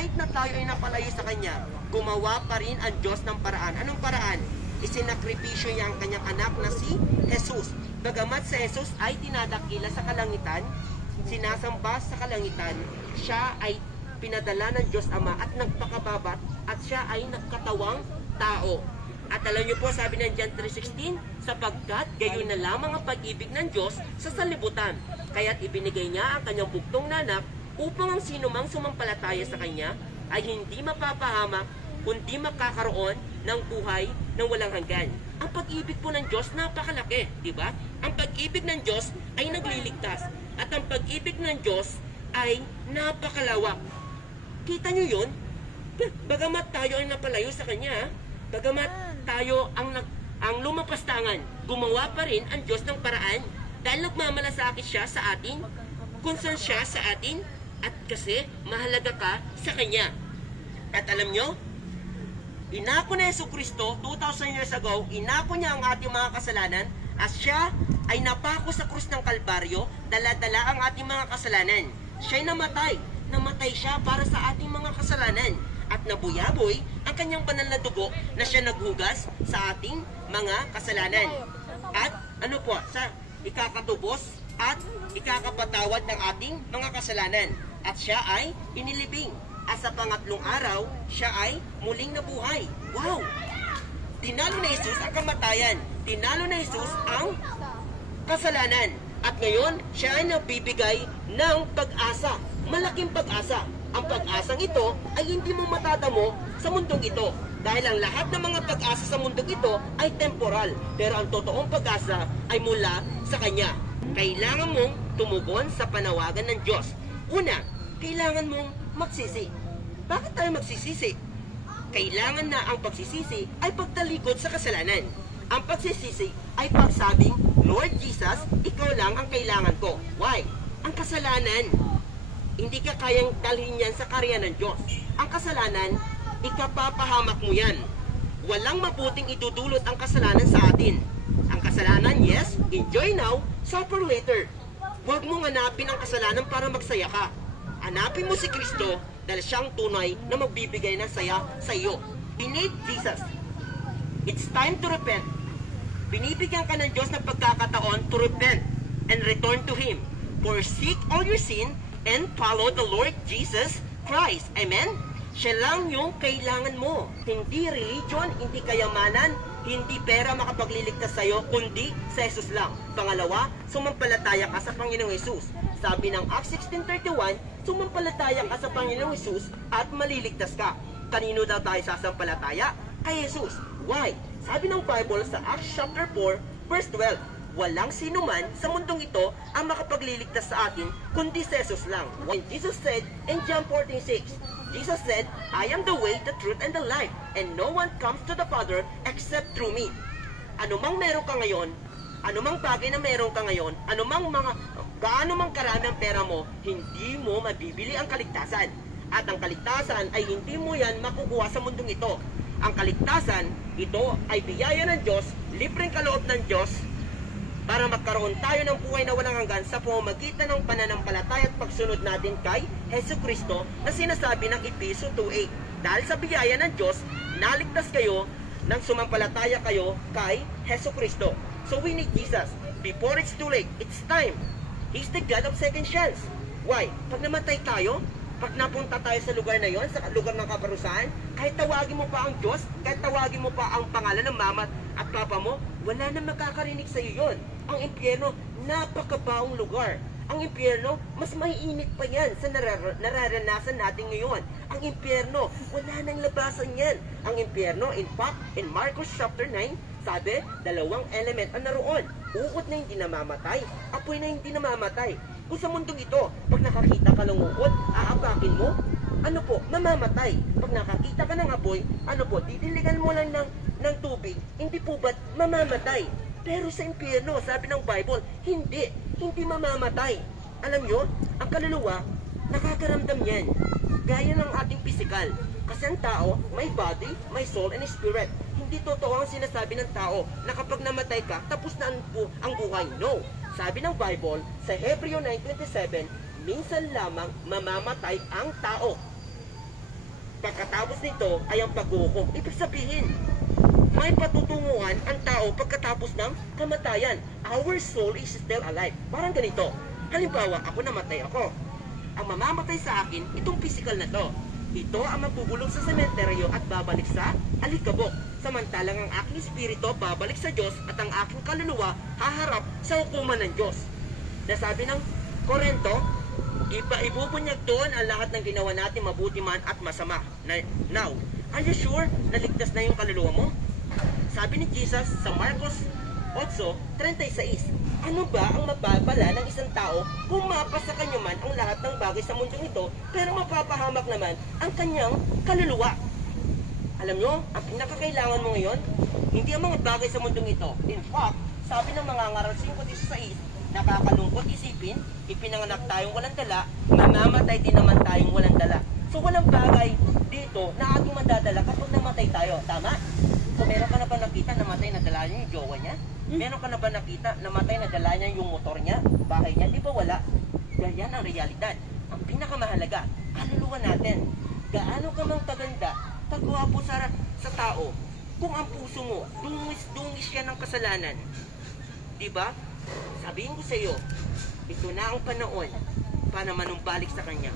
kahit na tayo ay napalayo sa Kanya, gumawa pa rin ang Diyos ng paraan. Anong paraan? Isinakripisyo niya ang kanyang anak na si Jesus. Bagamat si Jesus ay tinadakila sa kalangitan, sinasamba sa kalangitan, siya ay pinadala ng Diyos Ama at nagpakababat at siya ay nagkatawang tao. At alam niyo po, sabi ng John 3:16, sapagkat gayon na lamang ang pag-ibig ng Diyos sa sanlibutan, kaya't ibinigay niya ang kanyang bugtong na anak upang ang sinumang sumampalataya sa Kanya ay hindi mapapahamak, kundi makakaroon ng buhay ng walang hanggan. Ang pag-ibig po ng Diyos napakalaki, di ba? Ang pag-ibig ng Diyos ay nagliligtas at ang pag-ibig ng Diyos ay napakalawak. Kita niyo yun? Bagamat tayo ay napalayo sa Kanya, bagamat tayo ang lumapastangan, gumawa pa rin ang Diyos ng paraan dahil nagmamalasakit siya sa atin, concern siya sa atin, at kasi mahalaga ka sa Kanya. At alam nyo, inako na Jesucristo 2,000 years ago, inako niya ang ating mga kasalanan at siya ay napako sa krus ng Kalbaryo, dala-dala ang ating mga kasalanan. Siya'y namatay siya para sa ating mga kasalanan at nabuyaboy ang kanyang banal na dugo na siya naghugas sa ating mga kasalanan. At ano po, sa ikakatubos at ikakapatawad ng ating mga kasalanan. At siya ay inilibing. At sa pangatlong araw, siya ay muling nabuhay. Wow! Tinalo na Jesus ang kamatayan. Tinalo na Jesus ang kasalanan. At ngayon, siya ay nabibigay ng pag-asa. Malaking pag-asa. Ang pag-asang ito ay hindi mo matadamo sa mundong ito. Dahil ang lahat ng mga pag-asa sa mundong ito ay temporal. Pero ang totoong pag-asa ay mula sa Kanya. Kailangan mong tumugon sa panawagan ng Diyos. Una, kailangan mong magsisi. Bakit tayo magsisisi? Kailangan na ang pagsisisi ay pagtalikod sa kasalanan. Ang pagsisisi ay pagsabing, Lord Jesus, Ikaw lang ang kailangan ko. Why? Ang kasalanan, hindi ka kayang dalhin yan sa karya ng Diyos. Ang kasalanan, ikapapahamak mo yan. Walang mabuting idudulot ang kasalanan sa atin. Ang kasalanan, yes, enjoy now, suffer later. Huwag mong hanapin ang kasalanan para magsaya ka. Hanapin mo si Kristo dahil siyang tunay na magbibigay ng saya sa iyo. You need Jesus. It's time to repent. Binibigyan ka ng Diyos ng pagkakataon to repent and return to Him. Forsake all your sin and follow the Lord Jesus Christ. Amen? Siya lang yung kailangan mo. Hindi religion, hindi kayamanan, hindi pera makapagliligtas sa'yo, kundi sa Jesus lang. Pangalawa, sumampalataya ka sa Panginoong Jesus. Sabi ng Acts 16:31, sumampalataya ka sa Panginoong Jesus at maliligtas ka. Kanino daw tayo sasampalataya? Kay Jesus. Why? Sabi ng Bible sa Acts chapter 4, verse 12, walang sino man sa mundong ito ang makapagliligtas sa atin, kundi si Jesus lang. When Jesus said in John 14:6, Jesus said, I am the way, the truth, and the life, and no one comes to the Father except through me. Anumang meron ka ngayon, anumang bagay na meron ka ngayon, anumang gaano mang karami ang pera mo, hindi mo mabibili ang kaligtasan. At ang kaligtasan ay hindi mo yan makukuha sa mundong ito. Ang kaligtasan, ito ay biyaya ng Diyos, libreng kaloob ng Diyos, para magkaroon tayo ng buhay na walang hanggan sa pamamagitan ng pananampalataya at pagsunod natin kay Jesucristo na sinasabi ng Efeso 2:8. Dahil sa biyaya ng Diyos, naligtas kayo nang sumampalataya kayo kay Jesucristo. So we need Jesus. Before it's too late, it's time. He's the God of second chance. Why? Pag namatay tayo, pag napunta tayo sa lugar na yon, sa lugar ng kaparusahan, kahit tawagin mo pa ang Diyos, kahit tawagin mo pa ang pangalan ng mama at papa mo, wala na makakarinig sa iyo yon. Ang impyerno, napakabaong lugar. Ang impyerno, mas maiinit pa yan sa nararanasan natin ngayon. Ang impyerno, wala nang labasan yan. Ang impyerno, in fact, in Marcos chapter 9, sabi, dalawang element ang naroon. Uod na hindi namamatay, apoy na hindi namamatay. Kung sa mundong ito, pag nakakita ka ng uod, aapakin mo, ano po, mamamatay. Pag nakakita ka ng apoy, ano po, didiligan mo lang ng tubig, hindi po ba't mamamatay? Pero sa impyerno, sabi ng Bible, hindi mamamatay. Alam nyo, ang kaluluwa, nakakaramdam yan. Gaya ng ating physical. Kasi ang tao, may body, may soul, and spirit. Hindi totoo ang sinasabi ng tao na kapag namatay ka, tapos na ang buhay. No. Sabi ng Bible, sa Hebreo 9:27, minsan lamang mamamatay ang tao. Pagkatapos nito ay ang paghuhukom. Ibig sabihin, may patutunguhan ang tao pagkatapos ng kamatayan. Our soul is still alive. Parang ganito. Halimbawa, ako namatay ako. Ang mamamatay sa akin, itong physical na to. Ito ang magbubulong sa sementeryo at babalik sa alikabok. Samantalang ang aking espiritu babalik sa Diyos at ang aking kaluluwa haharap sa hukuman ng Diyos. Nasabi ng Korento, ibubunyag doon ang lahat ng ginawa natin mabuti man at masama. Now, are you sure na ligtas na yung kaluluwa mo? Sabi ni Jesus sa Marcos 8:36, ano ba ang mapapala ng isang tao kung mapasa kanya man ang lahat ng bagay sa mundong ito, pero mapapahamak naman ang kanyang kaluluwa? Alam nyo, ang pinakakailangan mo ngayon, hindi ang mga bagay sa mundong ito. In fact, sabi ng mga ngaral 5:16, nakakalungkot isipin, ipinanganak tayong walang dala, mamamatay din naman tayong walang dala. So walang bagay dito na ating madadala kapag namatay tayo. Tama? So meron ka na ba nakita namatay na dala niya yung jowa niya? Meron ka na ba nakita namatay na dala niya yung motor niya, bahay niya? Di ba wala? Dahil yan ang realidad. Ang pinakamahalaga, kaluluwa natin. Gaano ka mang kaganda, kagwapo sa tao, kung ang puso mo, dungis siya ng kasalanan. Di ba? Sabihin ko sa iyo, ito na ang panahon para manumbalik sa Kanya.